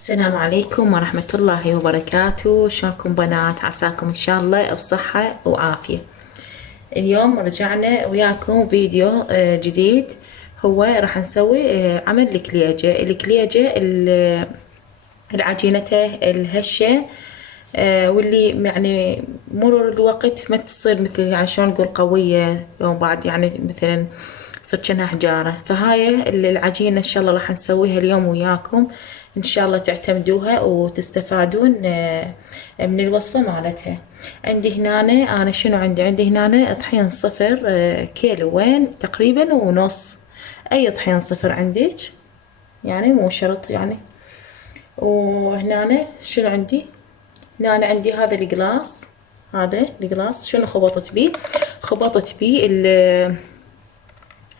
السلام عليكم ورحمة الله وبركاته. شلونكم بنات؟ عساكم إن شاء الله بصحة وعافية. اليوم رجعنا وياكم فيديو جديد. هو راح نسوي عمل الكليجة العجينته الهشة، واللي يعني مرور الوقت ما تصير مثل يعني شلون نقول قوية، يوم بعد يعني مثلا صرت كأنها حجارة. فهاي العجينة إن شاء الله راح نسويها اليوم وياكم، إن شاء الله تعتمدوها وتستفادون من الوصفة مالتها. عندي هنا أنا شنو عندي هنا طحين صفر، كيلوين تقريبا ونص. أي طحين صفر عندك يعني، مو شرط يعني. وهنا شنو عندي؟ هنا أنا عندي هذا القلاص، شنو خبطت بيه؟ خبطت بيه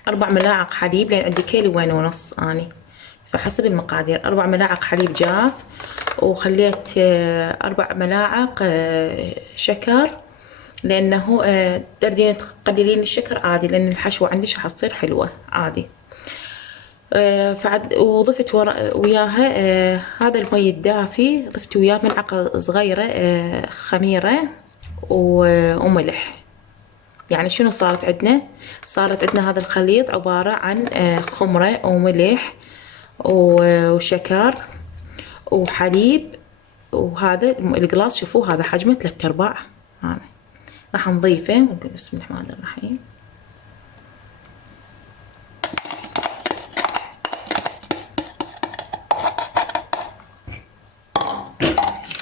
4 ملاعق حليب، لأن عندي كيلوين ونص أني، فحسب المقادير. 4 ملاعق حليب جاف، وخليت 4 ملاعق شكر، لأنه تقدرين تقللين الشكر عادي، لأن الحشوة عندي راح تصير حلوة عادي. وضفت وياها هذا المي الدافي، ضفت وياه ملعقة صغيرة خميرة وملح. يعني شنو صارت عندنا؟ صارت عندنا هذا الخليط عبارة عن خمرة وملح وشكر وحليب. وهذا القلاص شوفوه هذا حجمه 3/4. هذا راح نضيفه، نقول بسم الله الرحمن الرحيم.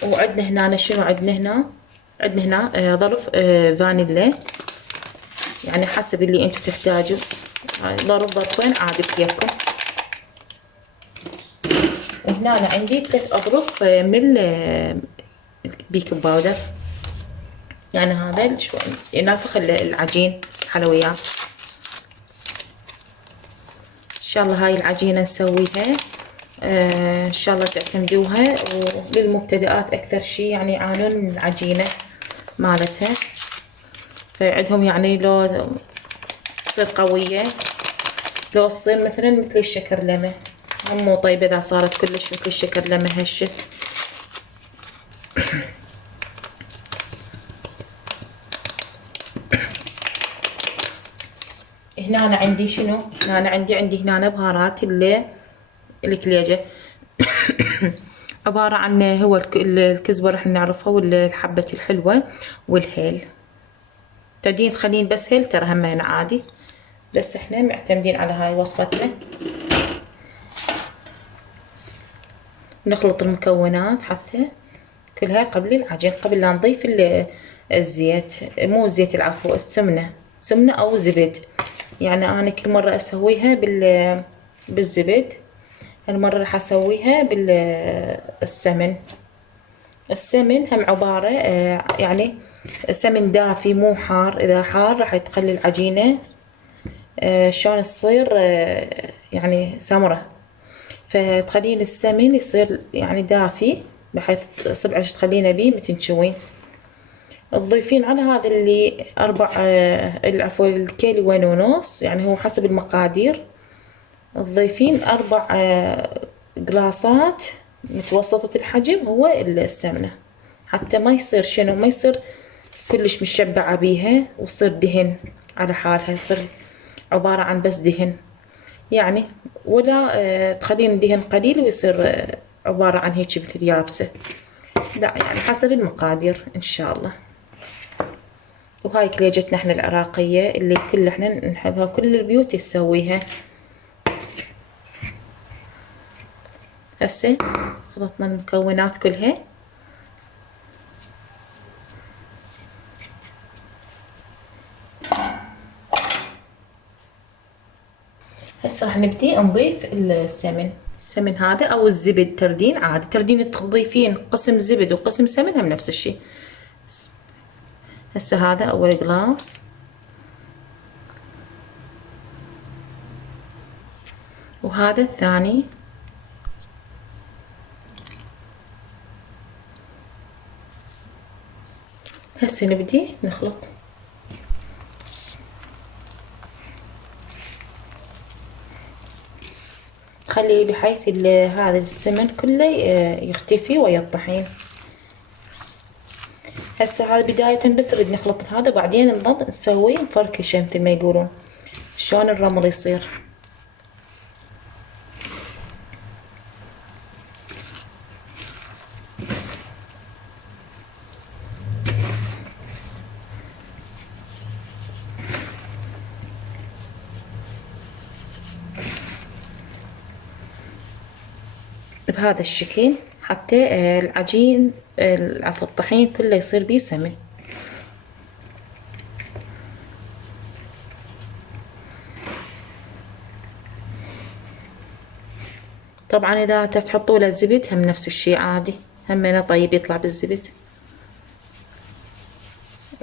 وعندنا هنا شنو عندنا هنا ظرف فانيلا، يعني حسب اللي انتم تحتاجوا، ظرفين عادي بكيفكم. وهنا أنا عندي 3 أظرف من البيكنج باودر، يعني هذا شوي ينافخ العجين حلويات. ان شاء الله هاي العجينة نسويها ان شاء الله تعتمدوها. وللمبتدئات اكثر شي يعني يعانون من العجينة مالتها، فعندهم يعني لو تصير قوية، لو تصير مثلا مثل الشكرلمة هم مو طيبة اذا صارت كلش مثل الشكرلمة هشة. هنا أنا عندي شنو؟ هنا أنا عندي هنا بهارات الكليجة عبارة عن هو الكزبرة احنا نعرفها، والحبة الحلوة والهيل. تقدرين تخلين بس هيل ترى همين عادي، بس احنا معتمدين على هاي وصفتنا. نخلط المكونات حتى كلها قبل العجين، قبل لا نضيف الزيت، مو الزيت العفو، سمنة أو زبد. يعني أنا كل مرة أسويها بالزبد، هالمرة راح أسويها بالسمن. السمن هم عبارة يعني سمن دافي مو حار، إذا حار راح تخلي العجينة شلون تصير يعني سمرة. فتخلين السمن يصير يعني دافي، بحيث صبعش تخلينه بيه متنشوين. تضيفين على هذا اللي العفو الكيلوين ونص، يعني هو حسب المقادير. تضيفين 4 قلاصات متوسطة الحجم هو السمنة، حتى ما يصير شنو، ما يصير كلش مشبعة بيها وتصير دهن على حالها، تصير عبارة عن بس دهن يعني، ولا تخلين دهن قليل ويصير عبارة عن هيك مثل يابسة. لا يعني حسب المقادير ان شاء الله. وهاي كليجتنا احنا العراقية اللي كل احنا نحبها، كل البيوت تسويها. هسه خلطنا المكونات كلها، هسه راح نبدي نضيف السمن هذا او الزبد، تردين عادي، تردين تضيفين قسم زبد وقسم سمن هم نفس الشيء. هسه هذا اول قلاص، وهذا الثاني. هسه نبدي نخلط. نخلي بحيث هذا السمن كله يختفي ويا الطحين. هسه هذا بداية بس نريد نخلط هذا، بعدين نظل نسوي فركشة مثل ما يقولون، شلون الرمل يصير. بهذا الشكل حتى العجين عفوا الطحين كله يصير بيه سمن. طبعا اذا تحطوا له زبد هم نفس الشي عادي، همينه طيب يطلع بالزبد.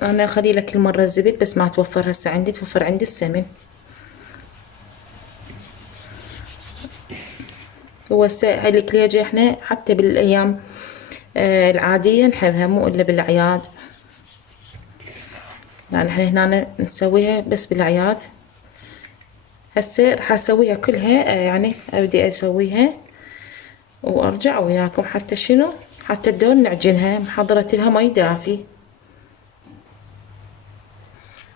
انا اخلي له كل مره الزبد بس ما توفر هسه عندي، توفر عندي السمن. هو هاي الكليجة احنا حتى بالايام العادية نحبها، مو الا بالاعياد. يعني احنا هنا نسويها بس بالاعياد. هسه راح اسويها كلها، يعني ابدي اسويها وارجع وياكم. حتى شنو، حتى الدور نعجنها، محضرة لها مي دافي.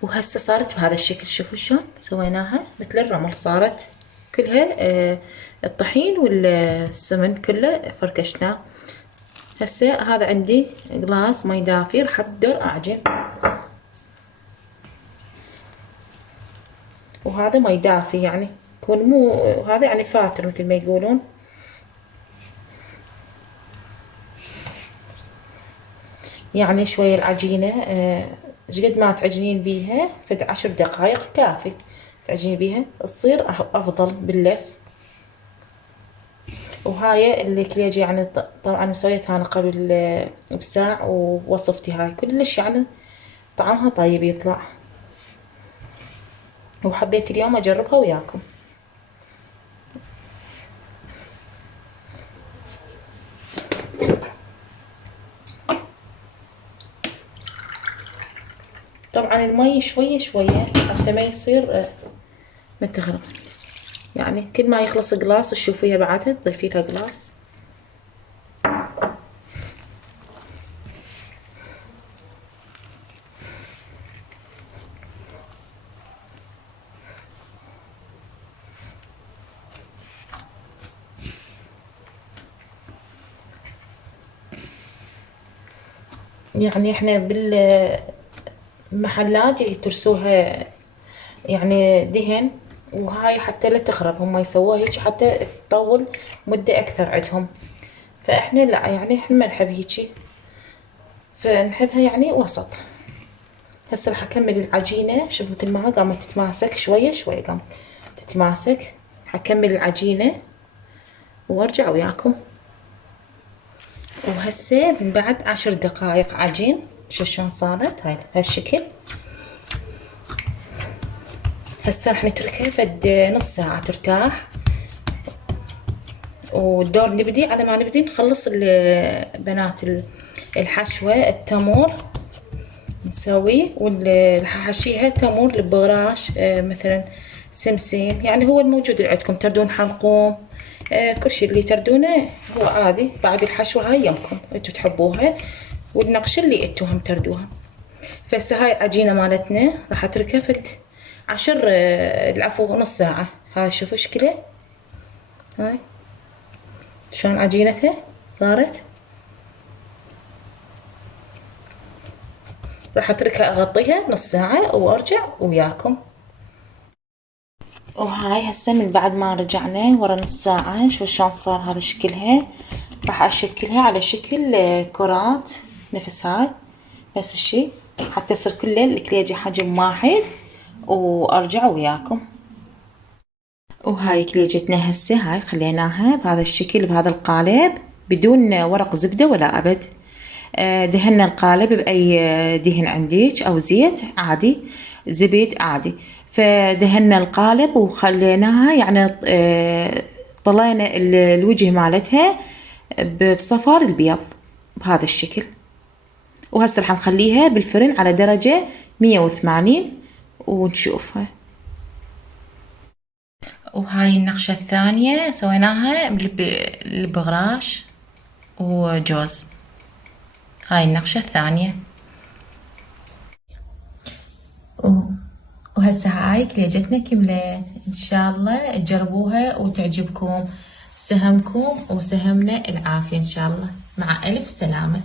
وهسه صارت بهذا الشكل، شوفوا شلون سويناها مثل الرمل، صارت كلها الطحين والسمن كله فركشناه. هسه هذا عندي قلاص مي دافي، راح ابدر اعجن. وهذا مي دافي يعني يكون مو هذا يعني فاتر مثل ما يقولون. يعني شوية العجينة شقد ما تعجنين بيها فد 10 دقايق كافي تعجنين بيها، تصير افضل باللف. وهاي الكليجة يعني طبعا مسويتها انا قبل بساع، ووصفتي هاي كلش يعني طعمها طيب يطلع، وحبيت اليوم اجربها وياكم. طبعا المي شوية شوية حتى ما يصير ما تغرق، يعني كل ما يخلص قلاص تشوفيها بعدها تضيفي لها قلاص. يعني احنا بالمحلات يترسوها يعني دهن، وهاي حتى لا تخرب، هم يسووها هيك حتى تطول مدة اكثر عندهم. فاحنا لا، يعني احنا ما نحب هيجي، فنحبها يعني وسط. هسه راح اكمل العجينة. شوفوا مثل ما قامت تتماسك شوية شوية، قامت تتماسك. حكمل العجينة وارجع وياكم. وهسه من بعد 10 دقايق عجين، شو شلون صارت هاي بهالشكل. هسه راح نتركها فد نص ساعة ترتاح. والدور نبدي على ما نبدي نخلص بنات الحشوة. التمر نسوي، واللي ححشيها تمر البغراش مثلا سمسم، يعني هو الموجود اللي عندكم. تردون حلقوم كل شيء اللي تردونه هو عادي. بعد الحشوة هاي يمكم انتو تحبوها، والنقش اللي انتو هم تردوها. فهسه هاي العجينة مالتنا راح اتركها فد 10 العفو نص ساعة. هاي شوفوا شكلها، هاي شلون عجينتها صارت. راح اتركها اغطيها نص ساعة وارجع وياكم. وهاي هسه من بعد ما رجعنا ورا نص ساعة، شو شلون صار هذا شكلها. راح اشكلها على شكل كرات نفس هاي، نفس الشي حتى يصير كل الكليجة حجم واحد، وارجع وياكم. وهاي كليجتنا هسه هاي خليناها بهذا الشكل بهذا القالب بدون ورق زبدة ولا ابد. دهنا القالب بأي دهن عندك أو زيت عادي، زبد عادي. فدهنا القالب وخليناها يعني طلينا الوجه مالتها بصفار البيض بهذا الشكل. وهسه راح نخليها بالفرن على درجة 180 ونشوفها. وهاي النقشة الثانية سويناها البغراش وجوز. هاي النقشة الثانية. وهسه هاي كليجتنا كملت. ان شاء الله تجربوها وتعجبكم. سهمكم وسهمنا العافية ان شاء الله. مع الف سلامة.